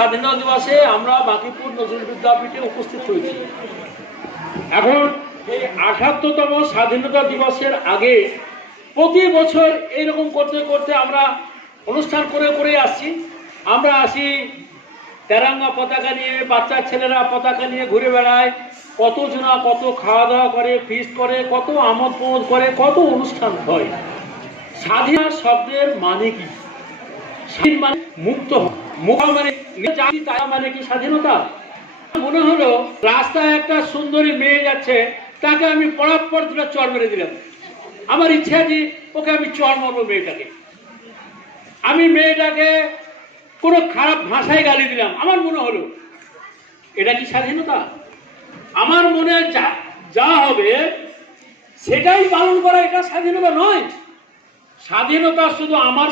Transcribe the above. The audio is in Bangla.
স্বাধীনতা দিবসে আমরা বাকিপুর নজরুল বিদ্যাপীঠে উপস্থিত হয়েছি। এখন এই আঠাত্তরতম স্বাধীনতা দিবসের আগে প্রতি বছর এইরকম করতে করতে আমরা অনুষ্ঠান করে করে আসছি। আমরা আসি তেরাঙ্গা পতাকা নিয়ে, বাচ্চা ছেলেরা পতাকা নিয়ে ঘুরে বেড়ায়। কত জনা কত খাওয়া দাওয়া করে ফিস্ট করে, কত আমোদ প্রমোদ করে, কত অনুষ্ঠান হয়। স্বাধীন শব্দের মানে কি? মানে মুক্ত। মুক্ত মানে মানে কি স্বাধীনতা? মনে হলো রাস্তায় একটা সুন্দরী মেয়ে যাচ্ছে, তাকে আমি পড়ার পর দুটো চর মেরে দিলাম। আমার ইচ্ছা যে ওকে আমি চর মারবো মেয়েটাকে। আমি মেয়েটাকে কোনো খারাপ ভাষায় গালি দিলাম। আমার মনে হলো, এটা কি স্বাধীনতা? আমার মনে যা হবে, সেটাই পালন করা এটা স্বাধীনতা নয়। স্বাধীনতা শুধু আমার